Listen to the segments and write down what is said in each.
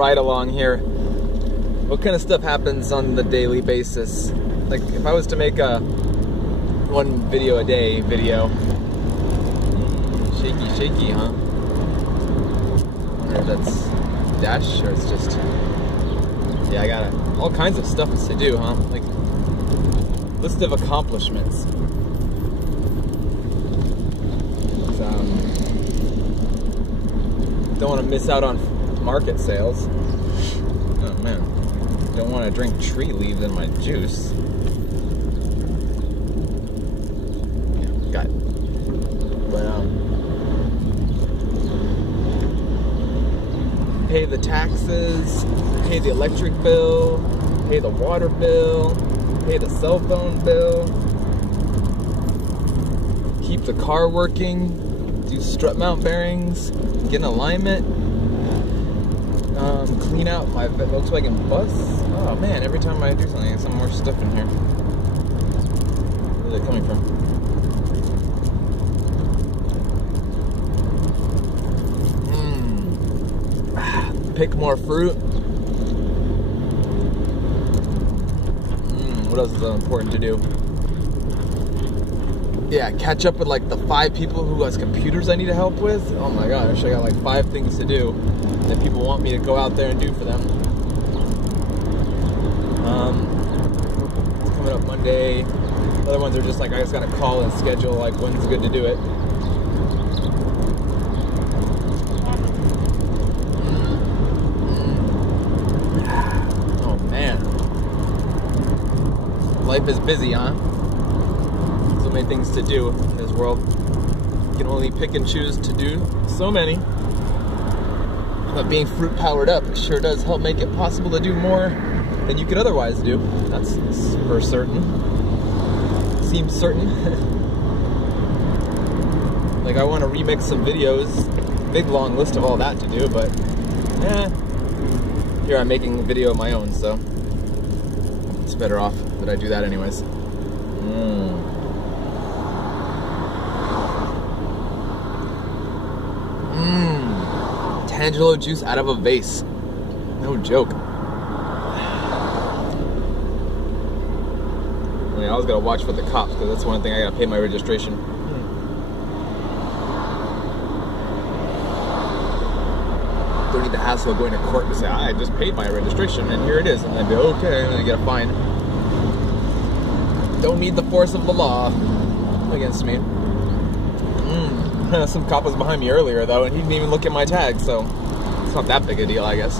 Ride along here. What kind of stuff happens on the daily basis? Like if I was to make a one video a day video. Shaky, huh? I wonder if that's dash or it's just, yeah, I got all kinds of stuff to do, huh? Like list of accomplishments. Don't want to miss out on market sales. Oh man, don't want to drink tree leaves in my juice. Yeah, got it. But pay the taxes, pay the electric bill, pay the water bill, pay the cell phone bill, keep the car working, do strut mount bearings, get an alignment, clean out my Volkswagen bus. Oh man, every time I do something, there's some more stuff in here. Where's it coming from? Pick more fruit. What else is important to do? Yeah, catch up with like the 5 people who has computers I need to help with. Oh my gosh, I got like 5 things to do that people want me to go out there and do for them. It's coming up Monday. Other ones are just like I just gotta call and schedule like when's good to do it. Oh man, life is busy, huh? So many things to do in this world. You can only pick and choose to do so many. But being fruit powered up sure does help make it possible to do more than you could otherwise do. That's for certain. Seems certain. Like I want to remix some videos. Big long list of all that to do, but here I'm making a video of my own, so it's better off that I do that anyways. Tangelo juice out of a vase. No joke. I mean, I always gotta watch for the cops because that's one thing I gotta pay my registration. Don't need the hassle of going to court to say, I just paid my registration and here it is. And I'd be okay, and then I get a fine. Don't need the force of the law against me. Some cop was behind me earlier though, and he didn't even look at my tag, so it's not that big a deal, I guess.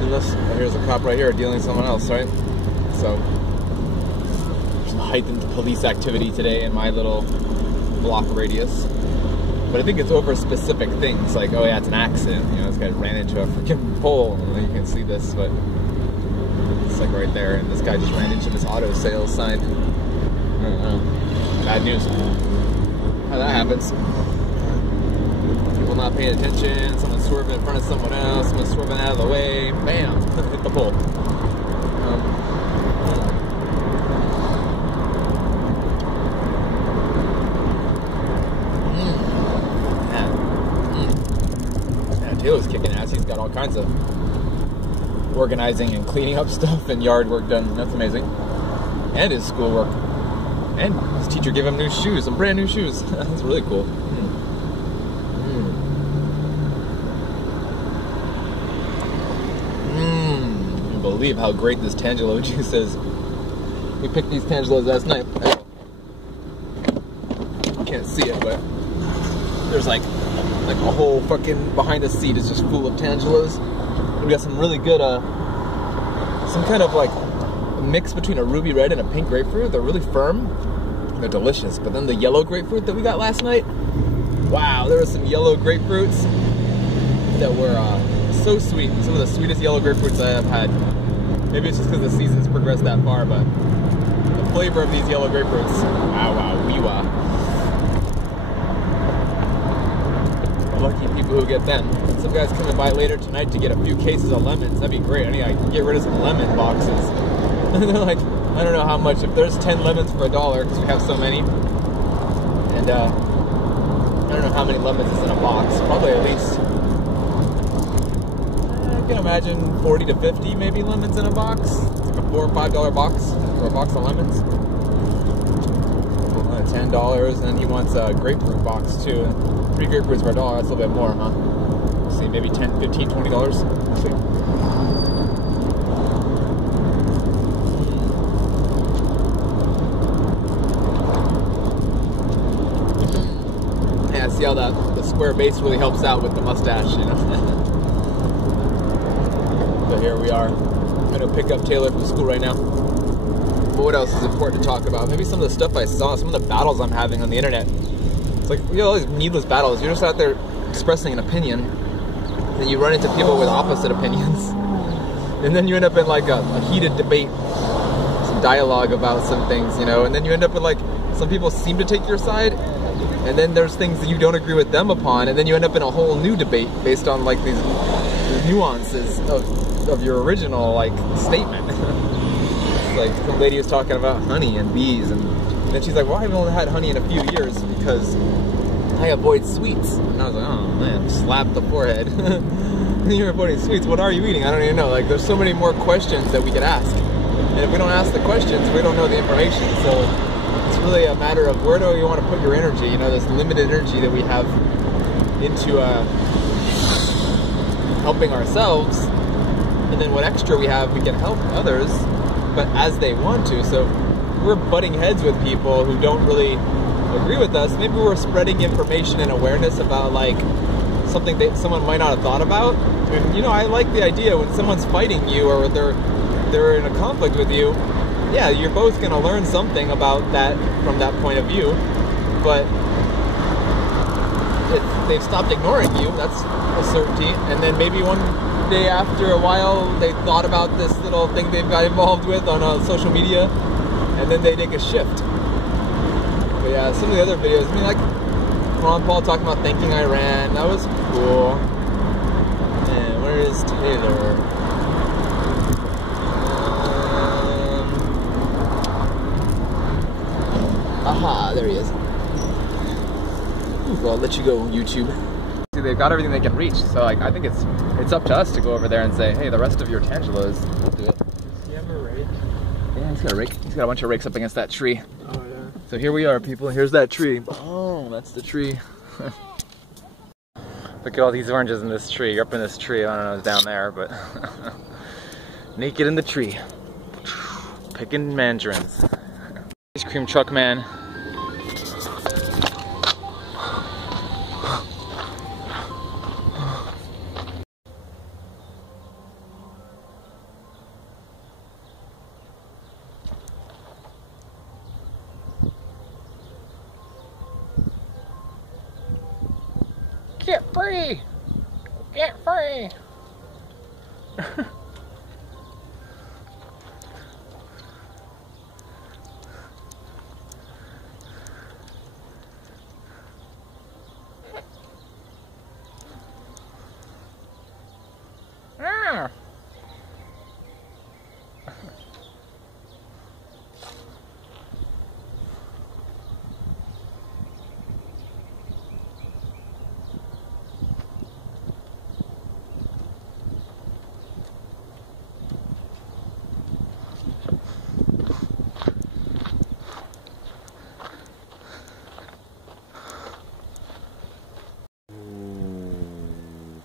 Unless here's a cop right here dealing with someone else, right? So there's heightened police activity today in my little block radius. But I think it's over specific things, like, oh yeah, it's an accident. You know, this guy ran into a freaking pole, and you can see this, but it's like right there, and this guy just ran into this auto sales sign. I don't know. Bad news. How that happens. People not paying attention, someone swerving in front of someone else, someone swerving out of the way, bam, hit the pole. Taylor's kicking ass. He's got all kinds of organizing and cleaning up stuff and yard work done. That's amazing. And his schoolwork. And his teacher gave him new shoes, some brand new shoes. That's really cool. I can't believe how great this Tangelo juice is. We picked these Tangelos last night. You can't see it, but there's like a whole fucking behind the seat is just full of Tangelos. We got some really good, some kind of like mix between a ruby red and a pink grapefruit. They're really firm. They're delicious. But then the yellow grapefruit that we got last night, wow, there were some yellow grapefruits that were so sweet. Some of the sweetest yellow grapefruits I have had. Maybe it's just because the season's progressed that far, but the flavor of these yellow grapefruits, wow, wee wah. Lucky people who get them. Some guys coming by later tonight to get a few cases of lemons. That'd be great. I need to get rid of some lemon boxes. And they're like, I don't know how much. If there's 10 lemons for $1, because we have so many. And I don't know how many lemons is in a box. Probably at least I can imagine 40 to 50 maybe lemons in a box, like a $4 or $5 box for a box of lemons. $10, and then he wants a grapefruit box too. 3 grapefruits for $1, that's a little bit more, huh? Let's see, maybe $10, $15, $20. Let's see. Yeah, see how the square base really helps out with the mustache, you know? So here we are. I'm gonna pick up Taylor from school right now. But what else is important to talk about? Maybe some of the stuff I saw, some of the battles I'm having on the internet. It's like, you know, all these needless battles. You're just out there expressing an opinion, and then you run into people with opposite opinions. And then you end up in like a heated debate, some dialogue about some things, you know, and then you end up with like, some people seem to take your side, and then there's things that you don't agree with them upon, and then you end up in a whole new debate based on like these nuances of your original like statement. Like some lady was talking about honey and bees, and then she's like, well, I've only had honey in a few years because I avoid sweets. And I was like, oh man, slap the forehead. You're avoiding sweets, what are you eating? I don't even know. Like, there's so many more questions that we could ask, and if we don't ask the questions, we don't know the information. So it's really a matter of where do you want to put your energy, you know, this limited energy that we have into helping ourselves, and then what extra we have, we can help others, but as they want to. So we're butting heads with people who don't really agree with us. Maybe we're spreading information and awareness about like something that someone might not have thought about. And you know, I like the idea when someone's fighting you or they're in a conflict with you, yeah, you're both gonna learn something about that from that point of view. But if they've stopped ignoring you, that's a certainty. And then maybe one day after a while they thought about this little thing they've got involved with on social media, and then they make a shift. But yeah, some of the other videos, I mean, like Ron Paul talking about thanking Iran, that was cool. And where is Taylor? Aha, there he is. Well, I'll let you go, YouTube. See, they've got everything they can reach, so like, I think it's up to us to go over there and say, hey, the rest of your Tangelos, we'll do it. Does he have a rake? Yeah, he's got a rake. He's got a bunch of rakes up against that tree. Oh, yeah. So here we are, people. Here's that tree. Oh, that's the tree. Look at all these oranges in this tree. You're up in this tree. I don't know, it's down there, but naked in the tree. Picking mandarins. Ice cream truck man. Get free! Get free! Ah.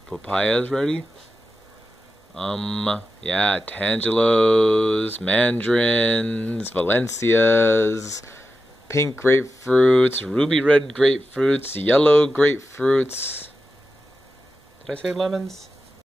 Papaya's ready? Yeah, Tangelos, Mandarins, Valencias, pink grapefruits, ruby red grapefruits, yellow grapefruits. Did I say lemons?